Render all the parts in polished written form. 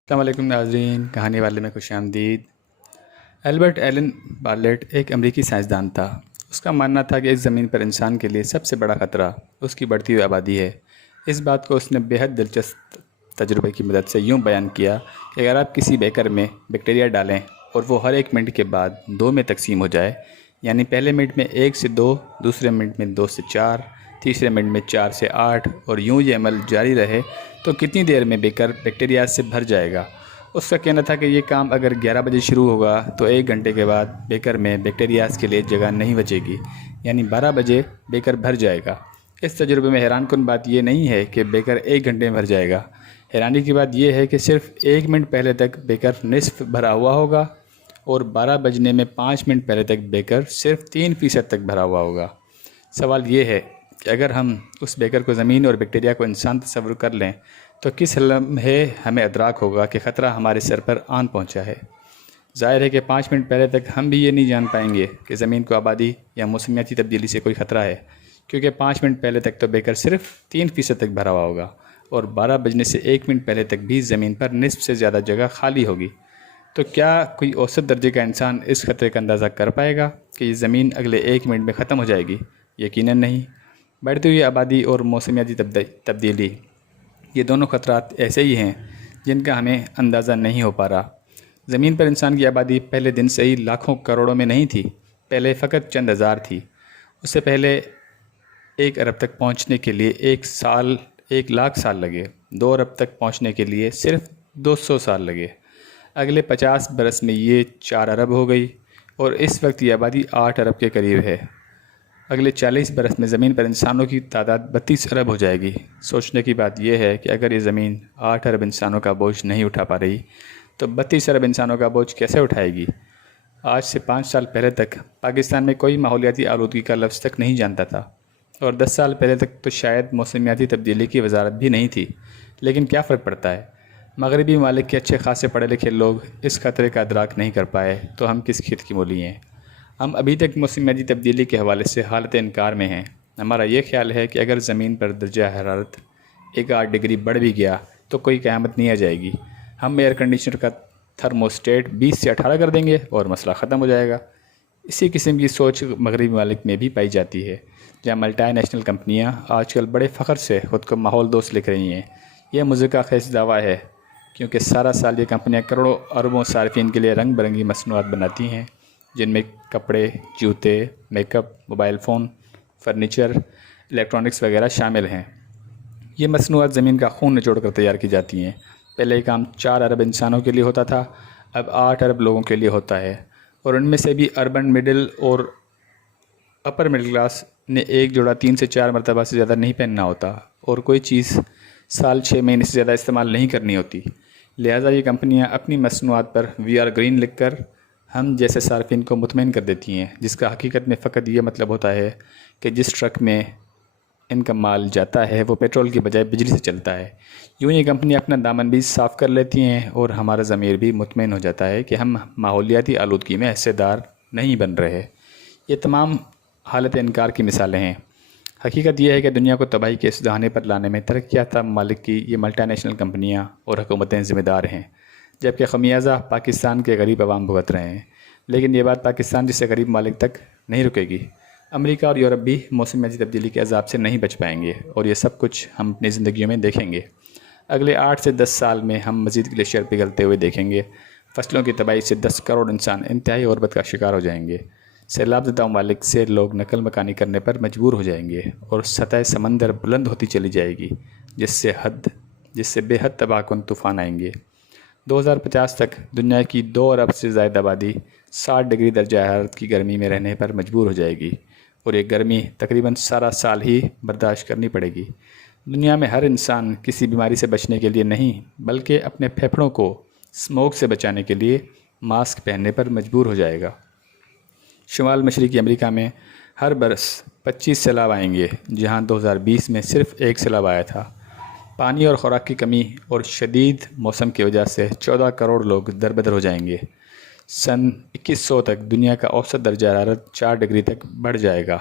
السلام علیکم ناظرین، کہانی والے میں خوش آمدید۔ البرٹ ایلن بارلیٹ ایک امریکی سائنسدان تھا۔ اس کا ماننا تھا کہ اس زمین پر انسان کے لیے سب سے بڑا خطرہ اس کی بڑھتی ہوئی آبادی ہے۔ اس بات کو اس نے بےحد دلچسپ تجربے کی مدد سے یوں بیان کیا کہ اگر آپ کسی بیکر میں بیکٹیریا ڈالیں اور وہ ہر 1 منٹ کے بعد 2 میں تقسیم ہو جائے، یعنی پہلے منٹ میں 1 سے 2، دوسرے منٹ میں 2 سے 4، تیسرے منٹ میں 4 سے 8، اور یوں یہ عمل جاری رہے تو کتنی دیر میں بیکر بیکٹیریا سے بھر جائے گا۔ اس کا کہنا تھا کہ یہ کام اگر 11 بجے شروع ہوگا تو 1 گھنٹے کے بعد بیکر میں بیکٹیریاز کے لیے جگہ نہیں بچے گی، یعنی 12 بجے بیکر بھر جائے گا۔ اس تجربے میں حیران کن بات یہ نہیں ہے کہ بیکر 1 گھنٹے میں بھر جائے گا۔ حیرانی کی بات یہ ہے کہ صرف 1 منٹ پہلے تک بیکر نصف بھرا ہوا ہوگا، اور 12 بجنے میں 5 منٹ پہلے تک بیکر صرف 3% تک بھرا ہوا ہوگا۔ سوال یہ ہے کہ اگر ہم اس بیکر کو زمین اور بیکٹیریا کو انسان تصور کر لیں تو کس لمحے ہمیں ادراک ہوگا کہ خطرہ ہمارے سر پر آن پہنچا ہے؟ ظاہر ہے کہ 5 منٹ پہلے تک ہم بھی یہ نہیں جان پائیں گے کہ زمین کو آبادی یا موسمیاتی تبدیلی سے کوئی خطرہ ہے، کیونکہ 5 منٹ پہلے تک تو بیکر صرف 3% تک بھرا ہوا ہوگا، اور 12 بجنے سے 1 منٹ پہلے تک بھی زمین پر نصف سے زیادہ جگہ خالی ہوگی۔ تو کیا کوئی اوسط درجے کا انسان اس خطرے کا اندازہ کر پائے گا کہ یہ زمین اگلے 1 منٹ میں ختم ہو جائے گی؟ یقیناً نہیں۔ بڑھتی ہوئی آبادی اور موسمیاتی تبدیلی، یہ دونوں خطرات ایسے ہی ہیں جن کا ہمیں اندازہ نہیں ہو پا رہا۔ زمین پر انسان کی آبادی پہلے دن سے ہی لاکھوں کروڑوں میں نہیں تھی، پہلے فقط چند ہزار تھی۔ اس سے پہلے 1 ارب تک پہنچنے کے لیے 1 لاکھ سال لگے، 2 ارب تک پہنچنے کے لیے صرف 200 سال لگے۔ اگلے 50 برس میں یہ 4 ارب ہو گئی، اور اس وقت یہ آبادی 8 ارب کے قریب ہے۔ اگلے 40 برس میں زمین پر انسانوں کی تعداد 32 ارب ہو جائے گی۔ سوچنے کی بات یہ ہے کہ اگر یہ زمین 8 ارب انسانوں کا بوجھ نہیں اٹھا پا رہی تو 32 ارب انسانوں کا بوجھ کیسے اٹھائے گی؟ آج سے 5 سال پہلے تک پاکستان میں کوئی ماحولیاتی آلودگی کا لفظ تک نہیں جانتا تھا، اور 10 سال پہلے تک تو شاید موسمیاتی تبدیلی کی وزارت بھی نہیں تھی۔ لیکن کیا فرق پڑتا ہے؟ مغربی ممالک کے اچھے خاصے پڑھے لکھے لوگ اس خطرے کا ادراک نہیں کر پائے تو ہم کس کھیت کی مولی ہیں؟ ہم ابھی تک موسمیاتی تبدیلی کے حوالے سے حالت انکار میں ہیں۔ ہمارا یہ خیال ہے کہ اگر زمین پر درجہ حرارت 1 ڈگری بڑھ بھی گیا تو کوئی قیامت نہیں آ جائے گی۔ ہم ایئر کنڈیشنر کا تھرموسٹیٹ 20 سے 18 کر دیں گے اور مسئلہ ختم ہو جائے گا۔ اسی قسم کی سوچ مغربی ممالک میں بھی پائی جاتی ہے، جہاں ملٹی نیشنل کمپنیاں آج کل بڑے فخر سے خود کو ماحول دوست لکھ رہی ہیں۔ یہ مضحکہ خیز دعویٰ ہے، کیونکہ سارا سال یہ کمپنیاں کروڑوں اربوں صارفین کے لیے رنگ برنگی مصنوعات بناتی ہیں، جن میں کپڑے، جوتے، make up, mobile phone, furniture, electronics وغیرہ شامل ہیں۔ یہ مصنوعات زمین کا خون نچوڑ کر تیار کی جاتی ہیں۔ پہلے یہ کام 4 ارب انسانوں کے لیے ہوتا تھا، اب 8 ارب لوگوں کے لیے ہوتا ہے، اور ان میں سے بھی اربن، مڈل اور اپر مڈل کلاس نے ایک جوڑا 3 سے 4 مرتبہ سے زیادہ نہیں پہننا ہوتا، اور کوئی چیز سال 6 مہینے سے زیادہ استعمال نہیں کرنی ہوتی۔ لہٰذا یہ کمپنیاں اپنی مصنوعات پر "وی آر گرین" لکھ کر ہم جیسے صارفین کو مطمئن کر دیتی ہیں، جس کا حقیقت میں فقط یہ مطلب ہوتا ہے کہ جس ٹرک میں ان کا مال جاتا ہے وہ پیٹرول کی بجائے بجلی سے چلتا ہے۔ یوں یہ کمپنیاں اپنا دامن بھی صاف کر لیتی ہیں، اور ہمارا ضمیر بھی مطمئن ہو جاتا ہے کہ ہم ماحولیاتی آلودگی میں حصے دار نہیں بن رہے۔ یہ تمام حالت انکار کی مثالیں ہیں۔ حقیقت یہ ہے کہ دنیا کو تباہی کے اس دہانے پر لانے میں ترقی یافتہ ممالک کی یہ ملٹی نیشنل کمپنیاں اور حکومتیں ذمہ دار ہیں، جبکہ خمیازہ پاکستان کے غریب عوام بھگت رہے ہیں۔ لیکن یہ بات پاکستان جیسے غریب ممالک تک نہیں رکے گی۔ امریکہ اور یورپ بھی موسمیاتی تبدیلی کے عذاب سے نہیں بچ پائیں گے، اور یہ سب کچھ ہم اپنی زندگیوں میں دیکھیں گے۔ اگلے 8 سے 10 سال میں ہم مزید گلیشیئر پگھلتے ہوئے دیکھیں گے۔ فصلوں کی تباہی سے 10 کروڑ انسان انتہائی غربت کا شکار ہو جائیں گے۔ سیلاب زدہ ممالک سے لوگ نقل مکانی کرنے پر مجبور ہو جائیں گے، اور سطح سمندر بلند ہوتی چلی جائے گی، جس سے بے حد تباہ کن طوفان آئیں گے۔ 2050 تک دنیا کی 2 ارب سے زائد آبادی 60 ڈگری درجہ حرارت کی گرمی میں رہنے پر مجبور ہو جائے گی، اور یہ گرمی تقریباً سارا سال ہی برداشت کرنی پڑے گی۔ دنیا میں ہر انسان کسی بیماری سے بچنے کے لیے نہیں، بلکہ اپنے پھیپھڑوں کو اسموگ سے بچانے کے لیے ماسک پہننے پر مجبور ہو جائے گا۔ شمال مشرقی امریکہ میں ہر برس 25 سیلاب آئیں گے، جہاں 2020 میں صرف 1 سیلاب آیا تھا۔ پانی اور خوراک کی کمی اور شدید موسم کی وجہ سے 14 کروڑ لوگ دربدر ہو جائیں گے۔ سن 2100 تک دنیا کا اوسط درجہ حرارت 4 ڈگری تک بڑھ جائے گا۔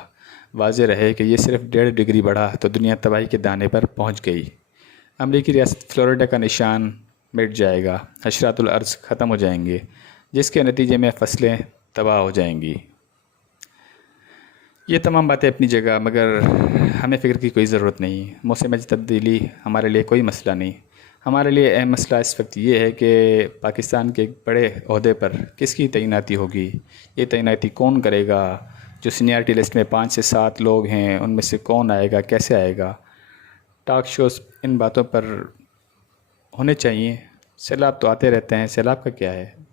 واضح رہے کہ یہ صرف 1.5 ڈگری بڑھا تو دنیا تباہی کے دانے پر پہنچ گئی۔ امریکی ریاست فلوریڈا کا نشان مٹ جائے گا، حشرات الارض ختم ہو جائیں گے، جس کے نتیجے میں فصلیں تباہ ہو جائیں گی۔ یہ تمام باتیں اپنی جگہ، مگر ہمیں فکر کی کوئی ضرورت نہیں۔ موسم تبدیلی ہمارے لیے کوئی مسئلہ نہیں۔ ہمارے لیے اہم مسئلہ اس وقت یہ ہے کہ پاکستان کے ایک بڑے عہدے پر کس کی تعیناتی ہوگی، یہ تعیناتی کون کرے گا، جو سینئرٹی لسٹ میں 5 سے 7 لوگ ہیں ان میں سے کون آئے گا، کیسے آئے گا۔ ٹاک شوز ان باتوں پر ہونے چاہیے۔ سیلاب تو آتے رہتے ہیں، سیلاب کا کیا ہے۔